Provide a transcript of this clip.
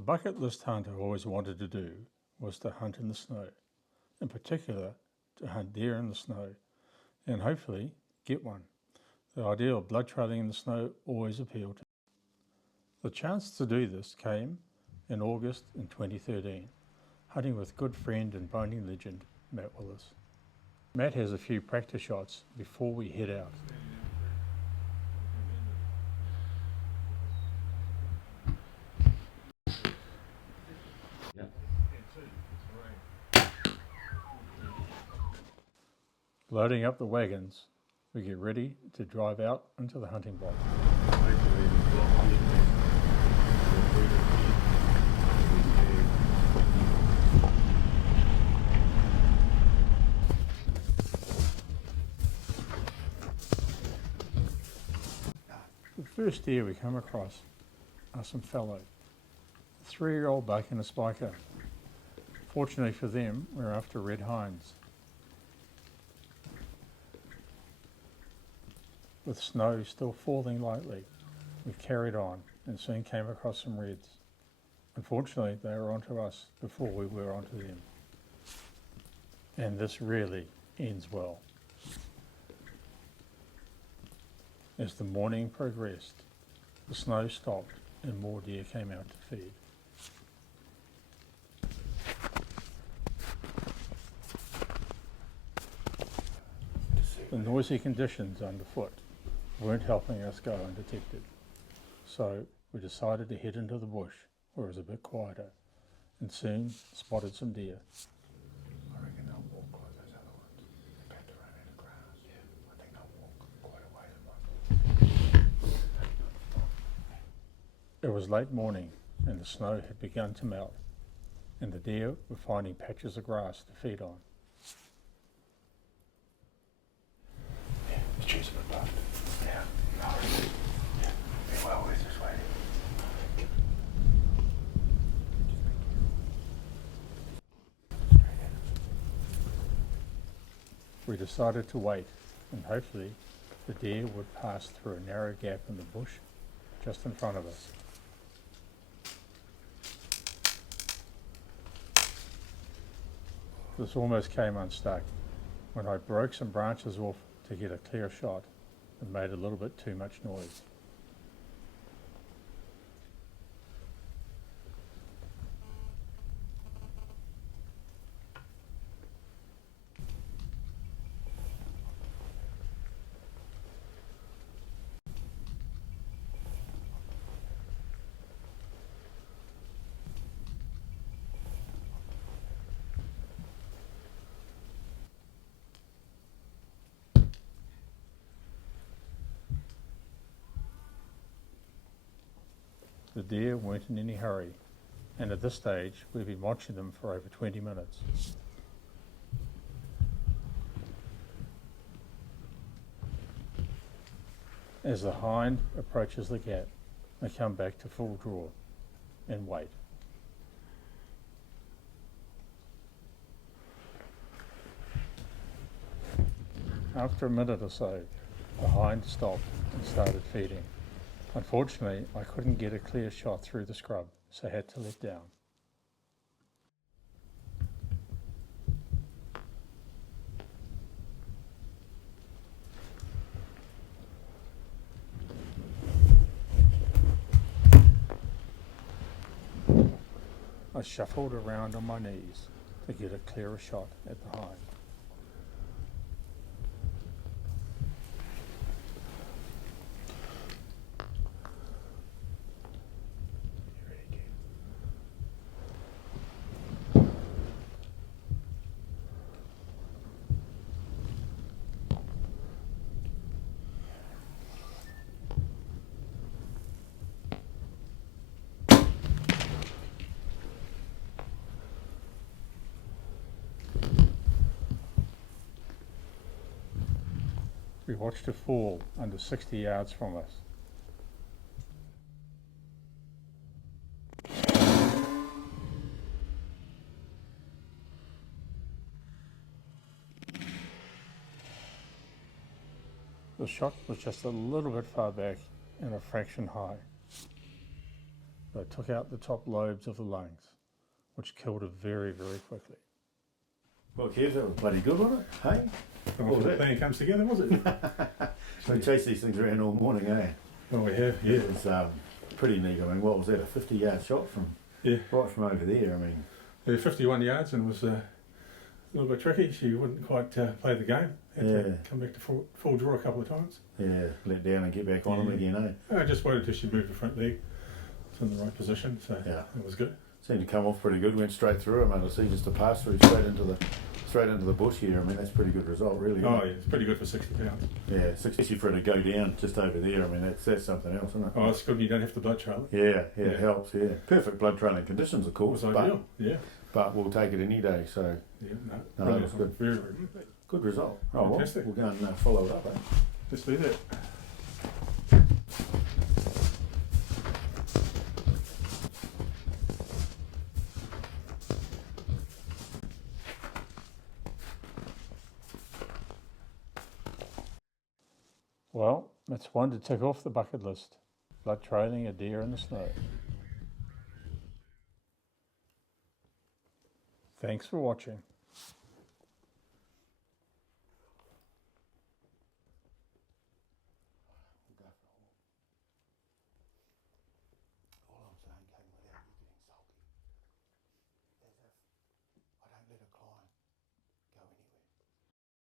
A bucket list hunt I always wanted to do was to hunt in the snow, in particular to hunt deer in the snow and hopefully get one. The idea of blood trailing in the snow always appealed to me. The chance to do this came in August in 2013, hunting with good friend and boning legend Matt Willis. Matt has a few practice shots before we head out. Loading up the wagons, we get ready to drive out into the hunting block. The first deer we come across are some fallow, a 3-year-old buck and a spiker. Fortunately for them, we're after red hinds. With snow still falling lightly, we carried on and soon came across some reds. Unfortunately, they were onto us before we were onto them. And this really ends well. As the morning progressed, the snow stopped and more deer came out to feed. The noisy conditions underfoot weren't helping us go undetected, so we decided to head into the bush where it was a bit quieter and soon spotted some deer. I reckon they'll walk like those other ones. They packed around in the grass. Yeah. I think they'll walk quite a way. It was late morning and the snow had begun to melt, and the deer were finding patches of grass to feed on. Yeah, the trees are a bit buffed. Yeah. No. Yeah. Be well worth just waiting. We decided to wait, and hopefully the deer would pass through a narrow gap in the bush just in front of us. This almost came unstuck when I broke some branches off to get a clear shot and made a little bit too much noise. The deer weren't in any hurry, and at this stage we've been watching them for over 20 minutes. As the hind approaches the gap, they come back to full draw and wait. After a minute or so, the hind stopped and started feeding. Unfortunately, I couldn't get a clear shot through the scrub, so I had to let down. I shuffled around on my knees to get a clearer shot at the hind. We watched it fall under 60 yards from us. The shot was just a little bit far back and a fraction high. but I took out the top lobes of the lungs, which killed it very, very quickly. Well, Kev, that was bloody good, wasn't it? Hey? Well, the plan comes together, was it? We chased these things around all morning, eh? Oh, we have, yeah. It was pretty neat. I mean, what was that, a 50-yard shot from right from over there? I mean, yeah, 51 yards, and it was a little bit tricky. She wouldn't quite play the game. Had to come back to full draw a couple of times. Yeah, let down and get back on them again, eh? I just waited till she moved the front leg. It's in the right position, so it was good. Seemed to come off pretty good. Went straight through. I mean, I see just a pass through straight into the bush here. I mean, that's a pretty good result, really. Oh, yeah, it's pretty good for 60 pounds. Yeah, especially for it to go down just over there. I mean, that's something else, isn't it? Oh, it's good when you don't have to blood trail it. Yeah, it helps, yeah. Perfect blood trailing conditions, of course. It's ideal, But we'll take it any day, so... Yeah, no, that was good. Very, very good. Good result. Oh, well, Fantastic. we'll go and follow it up, eh? Let's do that. Well, that's one to tick off the bucket list. Blood trailing a deer in the snow. Thanks for watching.